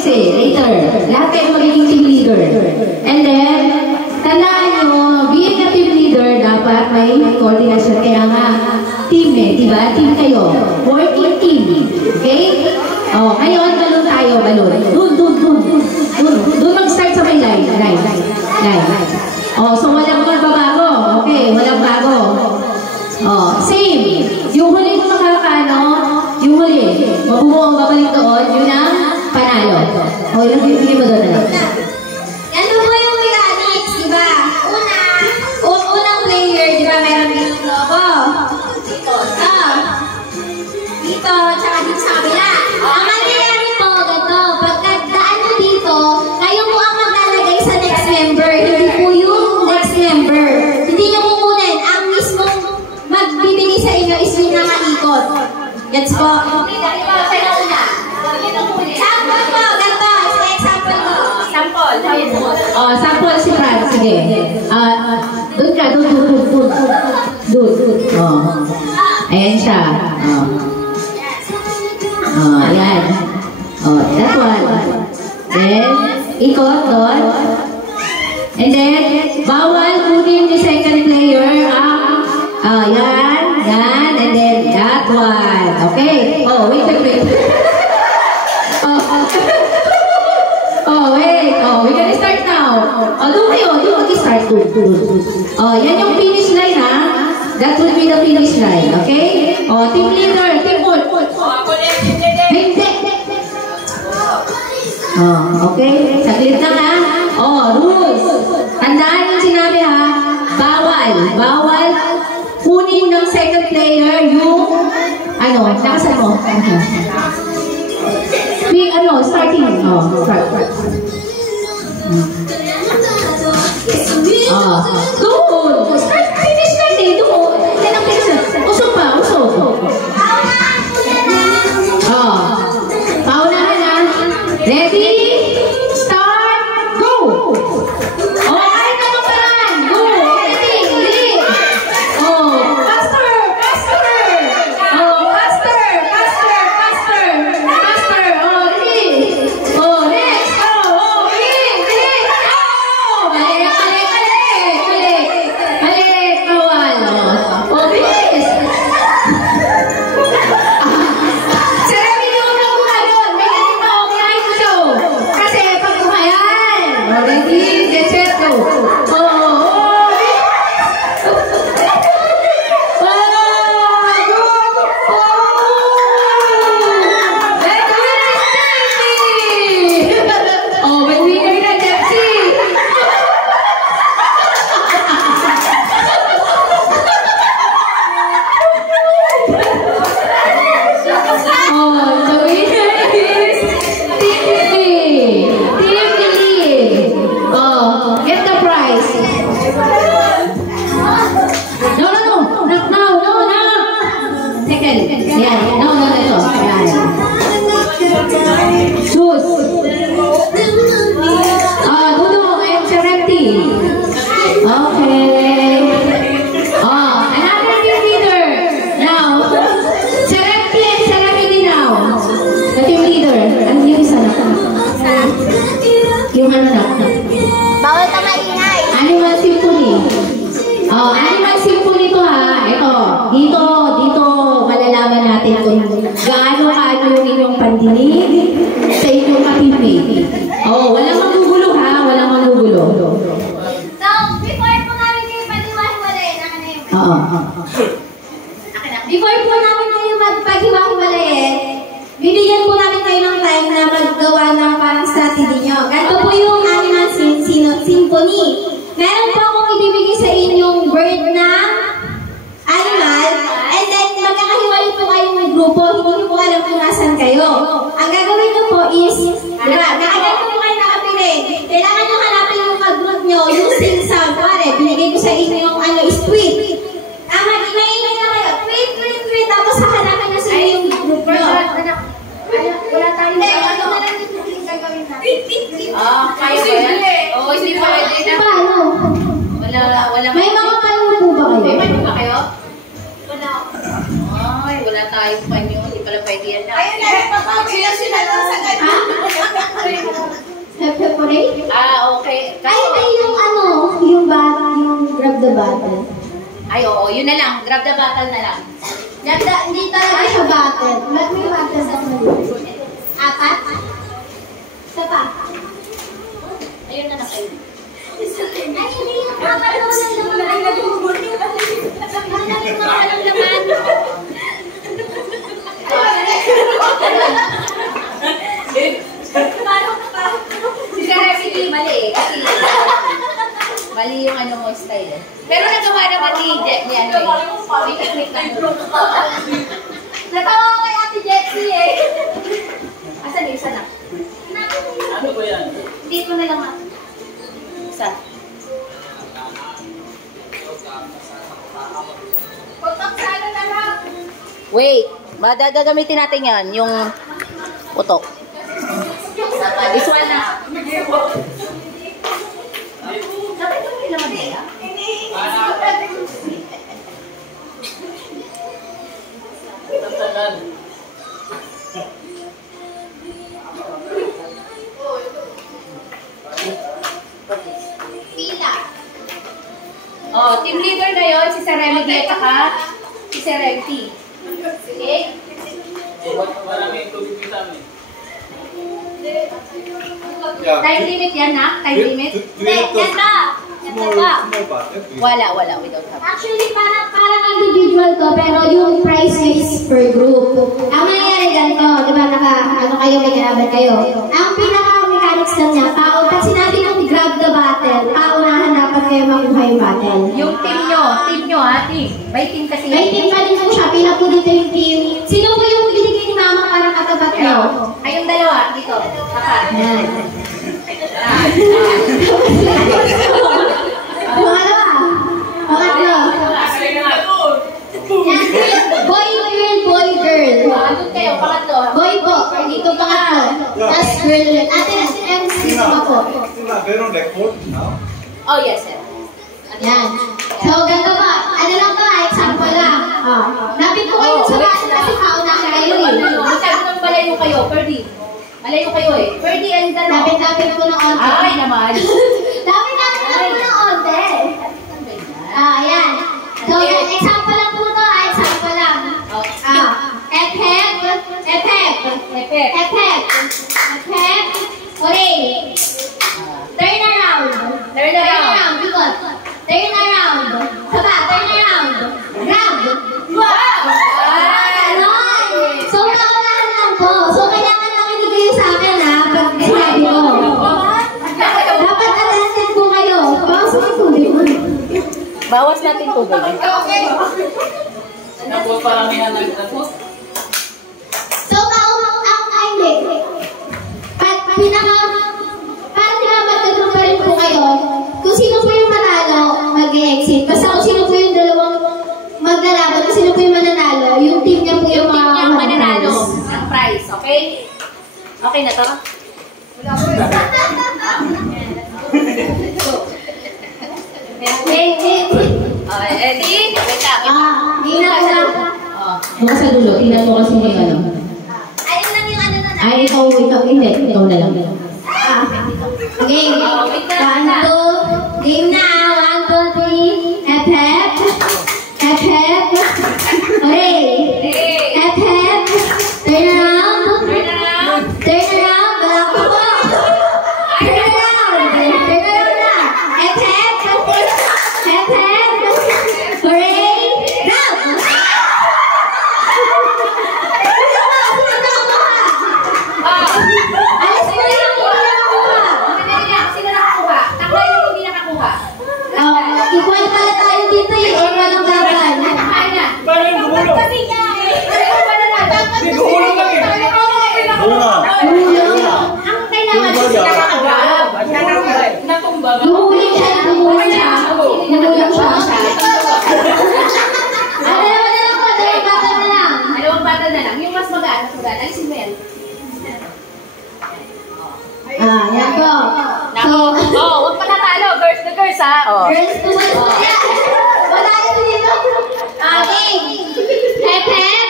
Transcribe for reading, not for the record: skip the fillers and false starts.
kasi, later. Lahat kayo magiging team leader. And then, tandaan nyo, being a team leader, dapat may coordination. Kaya nga, team diba? Team kayo. Working team. Okay? Oh, ngayon, balon tayo, balon. Doon mag-start sa may line. Oh, so walang magbabago. Okay, walang bago. Oh, same. Yung huli mo makakaano, yung huli, mabubuo, babalik doon, yun ang panalo. O, yun ang bibigyan mo doon na. Ano po yung mechanics, diba? Unang player, diba, meron dito logo. Dito, tsaka dito sa kabila. Ang mangyayari po, ganito, pagkadaan mo dito, kayo po ang maglalagay sa next member, hindi po yung next member. Hindi nyo kukunin, ang mismong magbibigay sa inyo is yung nakaikot. Gets po? Sample po, ganito, example po. Sample. Oh, sample si Fran, sige. Doon ka, doon. Oh. Ayan siya. Oh, ayan. Oh, that one. Then, ikot doon. And then, bawal kunin yung second player ang, yan. And then, that one. Okay. Oh, wait. Wait. We can start now. Doon kayo. Doon mag-start. Oh, yan yung finish line, ha? That will be the finish line. Okay? Oh, team leader. Team put. Hindi. Oh, okay. Saglit lang, ha? Oh, rules. Tandaan yung sinabi, ha? Bawal. Kunin ng second player yung nakasan mo. Starting. Start. Doon! Start, finish natin. Doon. Yan ang finish natin. Usog pa. Paunahan na. Ready? Start! Go! Kahit anong paraan. Go! Ready? Faster! Faster! pandinig sa inyong ka-teammate. Oh, walang magugulo ha, walang magugulo. So, before po namin kayo paghiwa-hiwalayin, akin na yun. Before po namin kayo magpaghiwa-hiwalayin, bibigyan po namin kayo ng time na maggawa ng parang strategy nyo. Ganito po yung Animal Symphony. Meron po akong ibibigay sa inyong word na animal, and then magkakahiwalay po kayong may grupo, hindi nyo po alam kung nasan kayo. Ang gagawin nyo po is, diba, nakaganto po kayo nakapili. Kailangan nyo hanapin yung mag-group nyo using sound. Pare, binigay ko sa inyo yung is tweet. Mag-email na kayo, tweet, tapos hahanapin nyo sa yung group nyo. Wala tayo. Hindi, ano na lang yung gagawin na. Tweet. Ah, kaya ba yan? Oo, hindi pa pwede na. Paano? Wala. May mga panyo po ba kayo? May panyo ba kayo? Wala. Ay, wala tayong panyo. Hindi pala pwede yan na. Ayun na, papagsiya sila lang sa ganyan. Pore? Okay. Ay, yung ano, yung grab the battle. Ay, oo. Yun na lang. Grab the battle na lang. Hindi talaga siya battle. May battle sa mali. Apat? Isa pa? Ayun na lang kayo. Ay, hindi yung kapalo ng laman. Walang laman. Si Sarah mali eh. Kasi mali yung ano mo style eh. Pero nagawa naman ni Jack ni ano eh. May technique na. Natawa ko kay Ate Jexy eh. Asan yung isa na? Ano ba yan? Dito na lang ako. Isa. Putok sana na lang. Wait. Gagamitin natin yan. Yung putok. This one na. Dapat yung ilaman nila. Tagal. Pila. Oh, team leader na yun, si Sir Remedy at saka si Sir Remedy. Okay? Maraming tubig dito amin. Time limit yan, nak? Time limit? Wala. We don't have. Actually, parang individual to, pero yung price is per group. Ang nangyayari ganito, di ba, kayo, may kalaban kayo. Ang pinaka-mechanics lang niya, pag sinabi ng grab the battle, paunahan dapat kayo makuha yung battle. Yung team nyo ha, team. May team kasi. May team pa din po siya, pila po dito yung team. Sino po yung binigay ni Mama para katabat nyo? Ay, yung dalawa, dito. Kapan. Yan. Pangalawa. Pangatlo. Yan, boy, girl. Doon kayo, pangatlo. Boy po, dito pangatlo. Tapos girl. Ate, MC pa po. Meron record now? Oh, yes, sir. Yan. So, ganito pa. Ano lang to, example lang. Lapit po kayo sa bahay kasi paunahan kayo eh. Masyado nang malayo kayo, Ferdy. Malayo kayo eh. Ferdy, and the Lapit-lapit po ng onte. Ay, naman. Lapit-lapit lang po ng onte. Yan. So, yung example lang po to, example lang. Epep. Hooray. Turn around. Bikot. Turn around. Saba, turn around. Grab. Wow! Ganon. So, naunahan lang po. So, kailangan nakinig kayo sa akin ha, pag sinabi ko. Dapat attention po kayo. Bawas mo yung tubig. Bawas natin tubig. Okay. Tapos paramihan ng tapos. So, hindi. Para magkagroup pa rin po kayo, kung sino po yung manalo, mag-exit. Basta kung sino po yung dalawang maglalaban, kung sino po yung mananalo, yung team niya po yung mga mananalo ng prize, okay? Okay na to? Ready? Wait lang. Hindi na ko lang. Mga sa dulo, tingnan mo kasi may ano. Ayun lang yung ano na na. Ay, ikaw hindi. Ikaw na lang. Okay. 1, 2, game na. 1, 2, 3. Hep, hep. Hep, hep. Hooray. Hep, hep. Turn around. Turn around. Wala ko po. Turn around. Turn around na. Hep, hep. Hep, hep. Hooray. Grab. Alis mo na yung Sino nakakuha? Takla yung hindi nakakuha. equal pala tayo dito eh. Or walang laban. Paano yung gumulong? Hindi, gumulong lang eh. Una. Ang kailangan Yung siya baga. nakagrab. Natumba. Gumuling siya. Gumuling siya. Gumuling siya. Dalawa na lang po. Dalawang bata na lang. Dalawang bata na lang. Yung mas magaan. Alisin mo yan. Yan po. So, Huwag pa natalo. Girls to girls, ha? girls, tumalas po yan. Wala na dito. Okay. Hep, hep.